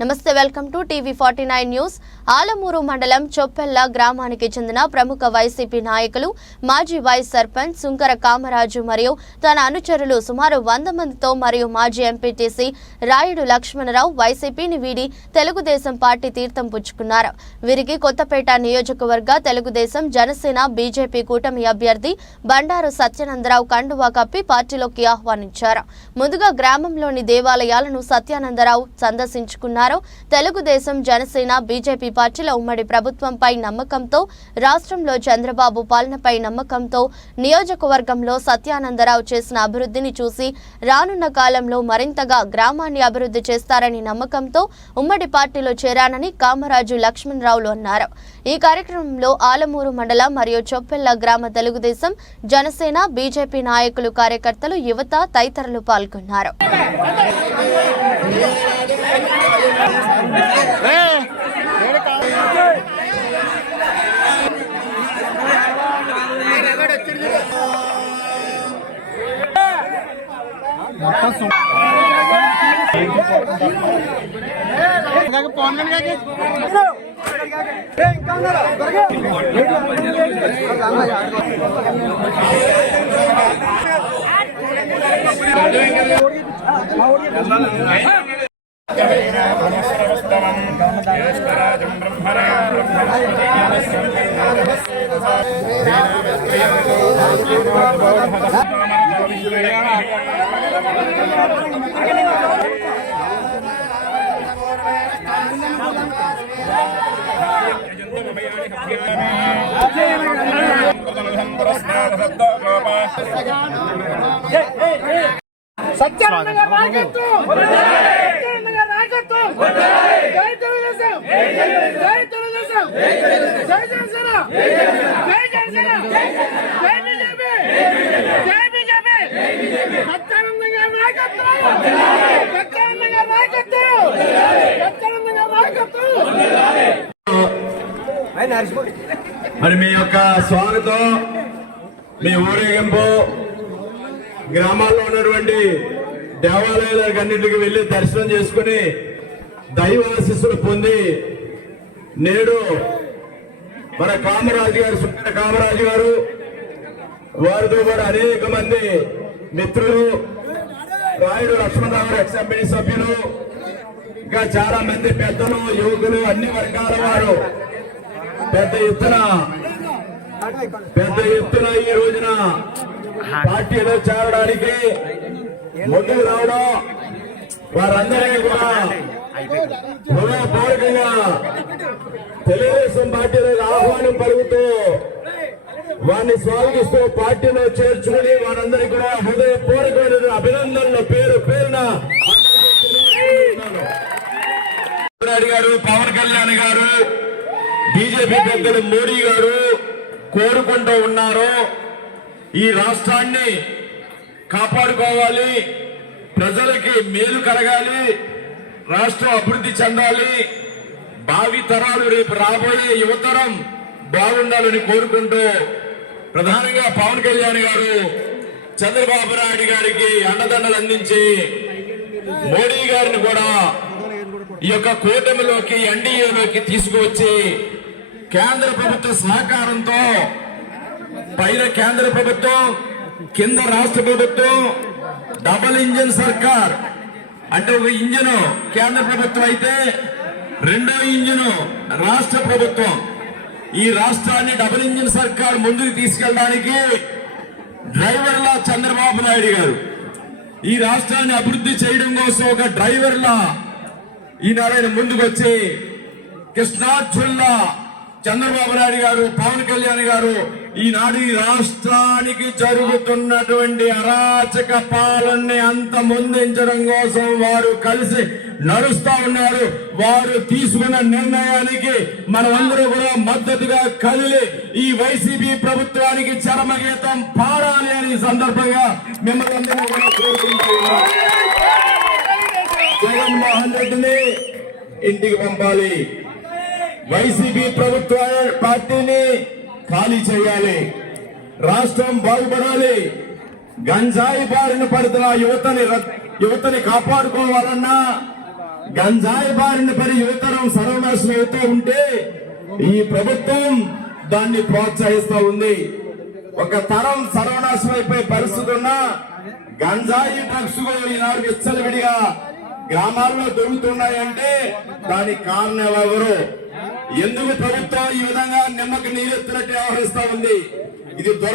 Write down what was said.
నమస్తే, welcome to టీవీ49 news. Alamuru మండలం చొప్పెల్ల గ్రామానికి చెందిన ప్రముఖ వైసీపీ నాయకులు మాజీ వైస్ సర్పంచ్ సుంకర కామరాజు మరియు తన అనుచరులు సుమారు 100 మందితో మరియు మాజీ ఎంపీటీసీ రాయుడు లక్ష్మణరావు వైసీపీని వీడి తెలుగుదేశం పార్టీ తీర్థం పుచ్చుకున్నారు. వీరికి కొత్తపేట నియోజకవర్గ తెలుగుదేశం జనసేన బీజేపీ కూటమి అభ్యర్థి బండారు సత్యానందరావు కండువా కప్పి పార్టీలోకి ఆహ్వానించారు. ముందుగా గ్రామంలోని దేవాలయాలను సత్యానందరావు సందర్శించుకున్నారు. తెలుగుదేశం జనసేన బీజేపీ పార్టీల ఉమ్మడి ప్రభుత్వంపై నమ్మకంతో, రాష్ట్రంలో చంద్రబాబు పాలనపై నమ్మకంతో, నియోజకవర్గంలో సత్యానందరావు చేసిన అభివృద్ధిని చూసి రానున్న కాలంలో మరింతగా గ్రామాన్ని అభివృద్ధి చేస్తారని నమ్మకంతో ఉమ్మడి పార్టీలో చేరానని కామరాజు లక్ష్మణరావులు అన్నారు. ఈ కార్యక్రమంలో ఆలమూరు మండలం మరియు చొప్పెల్ల గ్రామ తెలుగుదేశం జనసేన బీజేపీ నాయకులు, కార్యకర్తలు, యువత తదితరులు పాల్గొన్నారు. సత్యానంద నాయకత్వం, సత్యానంద నాయకత్వం, జై తెలుగుదేశం, జై తెలుగుదేశం, జై జనసేన, జై జనసేన, జై బీజేపీ, జై బీజేపీ, సత్యానంద నాయకత్వం, సత్యానంద నాయకత్వం, సత్యానంద నాయకత్వం. మరి మీ యొక్క స్వాగతం, మీ ఊరేగింపు గ్రామాల్లో ఉన్నటువంటి దేవాలయాలకు అన్నింటికి వెళ్లి దర్శనం చేసుకుని దైవాశీస్సులు పొంది నేడు మన కామరాజు గారు, సుంకర కామరాజు గారు, వారితో పాటు అనేక మంది మిత్రులు, రాయుడు లక్ష్మణరావు ఎక్స్ ఎంపీ సభ్యులు, ఇంకా చాలా మంది పెద్దలు, యువకులు, అన్ని వర్గాల వారు పెద్ద ఎత్తున ఈ రోజున పార్టీలో చేరడానికి ముందుకు రావడం, వారందరికీ కూడా హృదయపూర్వకంగా తెలుగుదేశం పార్టీలోకి ఆహ్వానం పలుకుతూ వారిని స్వాగతిస్తూ పార్టీలో చేర్చుకుని వారందరికీ కూడా హృదయపూర్వకమైన అభినందనలు పేరు పేరున గారు, పవన్ కళ్యాణ్ గారు, బీజేపీ పెద్దలు మోడీ గారు కోరుకుంటూ ఉన్నారు. ఈ రాష్ట్రాన్ని కాపాడుకోవాలి, ప్రజలకి మేలు కలగాలి, రాష్ట్రం అభివృద్ధి చెందాలి, భావి తరాలు, రేపు రాబోయే యువతరం బాగుండాలని కోరుకుంటూ ప్రధానంగా పవన్ కళ్యాణ్ గారు చంద్రబాబు నాయుడు గారికి అండదండలు అందించి మోడీ గారిని కూడా ఈ యొక్క కూటమిలోకి, ఎన్డీఏలోకి తీసుకువచ్చి కేంద్ర ప్రభుత్వ సహకారంతో పైన కేంద్ర ప్రభుత్వం, కింద రాష్ట్ర ప్రభుత్వం, డబుల్ ఇంజిన్ సర్కార్ అంటే ఒక ఇంజిన్ కేంద్ర ప్రభుత్వం అయితే రెండో ఇంజిన్ రాష్ట్ర ప్రభుత్వం. ఈ రాష్ట్రాన్ని డబుల్ ఇంజిన్ సర్కార్ ముందుకు తీసుకెళ్ళడానికి డ్రైవర్లా చంద్రబాబు నాయుడు గారు, ఈ రాష్ట్రాన్ని అభివృద్ధి చేయడం కోసం ఒక డ్రైవర్లా ఈనాడు ముందుకొచ్చి కృష్ణార్జున్లా చంద్రబాబు నాయుడు గారు, పవన్ కళ్యాణ్ గారు ఈనాడు ఈ రాష్ట్రానికి జరుగుతున్నటువంటి అరాచక పాలనని అంతమొందించడం కోసం వారు కలిసి నడుస్తా ఉన్నారు. వారు తీసుకున్న నిర్ణయానికి మనమందరూ కూడా మద్దతుగా కదిలి ఈ వైసీపీ ప్రభుత్వానికి చరమగీతం పాడాలి అని సందర్భంగా మిమ్మల్ని అందరూ కూడా కోరుకుంటున్నాం. జగన్మోహన్ రెడ్డిని ఇంటికి పంపాలి, వైసీపీ ప్రభుత్వ పార్టీని ఖాళీ చేయాలి, రాష్ట్రం బాగుపడాలి, గంజాయి బారిన పడుతున్న యువతని కాపాడుకోవాలన్నా గంజాయి బారిన పడి యువతరం సర్వనాశనం అవుతూ ఉంటే ఈ ప్రభుత్వం దాన్ని ప్రోత్సహిస్తూ ఉంది. ఒక తరం సర్వనాశనం అయిపోయే పరిస్థితి ఉన్నా గంజాయి డ్రగ్స్ ఈనాడు విచ్చలవిడిగా గ్రామాల్లో దొరుకుతున్నాయంటే దానికి కారణం ఎవరు? ఎందుకు ప్రభుత్వం ఈ విధంగా నిమ్మకి నీరెత్తినట్టు వ్యవహరిస్తా ఉంది? ఇది